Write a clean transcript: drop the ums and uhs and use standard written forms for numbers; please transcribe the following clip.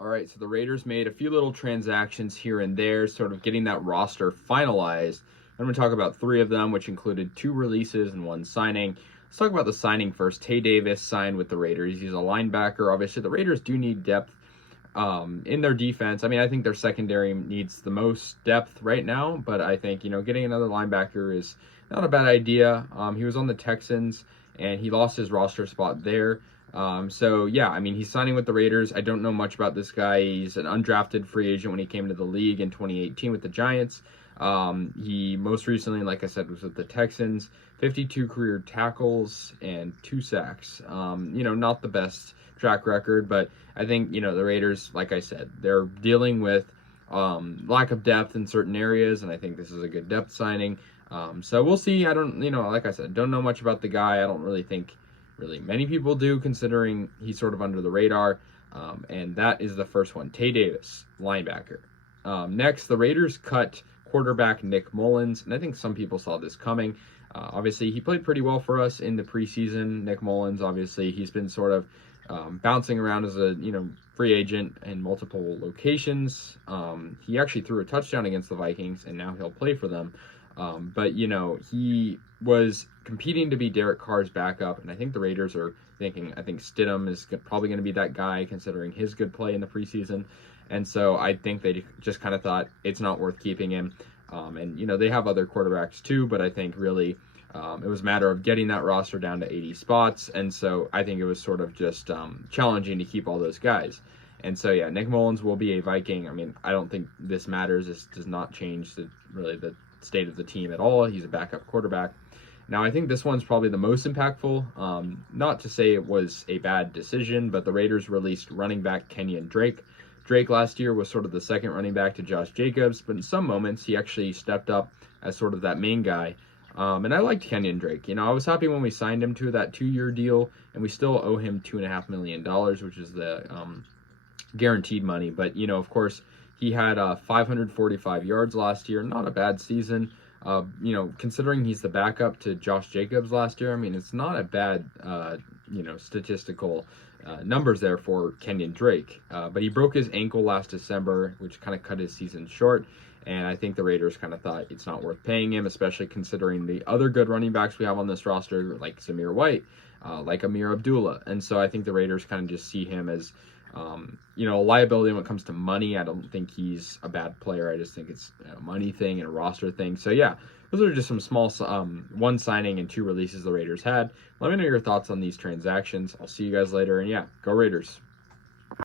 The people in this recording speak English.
All right, so the Raiders made a few little transactions here and there, sort of getting that roster finalized. I'm going to talk about three of them, which included two releases and one signing. Let's talk about the signing first. Tay Davis signed with the Raiders. He's a linebacker. Obviously, the Raiders do need depth in their defense. I mean, I think their secondary needs the most depth right now, but I think, getting another linebacker is not a bad idea. He was on the Texans, and he lost his roster spot there. So yeah, I mean, he's signing with the Raiders. I don't know much about this guy. He's an undrafted free agent when he came to the league in 2018 with the Giants. He most recently, like I said, was with the Texans. 52 career tackles and 2 sacks. Not the best track record, but I think, the Raiders, like I said, they're dealing with lack of depth in certain areas, and I think this is a good depth signing. So we'll see. I don't, like I said, don't know much about the guy. I don't really think many people do, considering he's sort of under the radar. And that is the first one. Tay Davis, linebacker. Next, the Raiders cut quarterback Nick Mullens, and I think some people saw this coming. Obviously, he played pretty well for us in the preseason. Nick Mullens, obviously, he's been sort of bouncing around as a free agent in multiple locations. He actually threw a touchdown against the Vikings, and now he'll play for them. But he was competing to be Derek Carr's backup, and I think the Raiders are thinking, I think Stidham is probably going to be that guy, considering his good play in the preseason. And so I think they just kind of thought it's not worth keeping him. And they have other quarterbacks too, but I think really it was a matter of getting that roster down to 80 spots. And so I think it was sort of just challenging to keep all those guys. And so, yeah, Nick Mullens will be a Viking. I mean, I don't think this matters. This does not change the state of the team at all. He's a backup quarterback. Now, I think this one's probably the most impactful. Not to say it was a bad decision, but the Raiders released running back Kenyan Drake. Drake last year was sort of the second running back to Josh Jacobs, but in some moments he actually stepped up as sort of that main guy. And I liked Kenyan Drake. I was happy when we signed him to that 2-year deal, and we still owe him $2.5 million, which is the guaranteed money. But, of course, he had 545 yards last year. Not a bad season. Considering he's the backup to Josh Jacobs last year, I mean, it's not a bad, statistical numbers there for Kenyan Drake. But he broke his ankle last December, which kind of cut his season short. And I think the Raiders kind of thought it's not worth paying him, especially considering the other good running backs we have on this roster, like Zamir White, like Amir Abdullah. And so I think the Raiders kind of just see him as, a liability when it comes to money. I don't think he's a bad player. I just think it's a money thing and a roster thing. So yeah, those are just some small one signing and 2 releases the Raiders had. Let me know your thoughts on these transactions. I'll see you guys later. And yeah, go Raiders.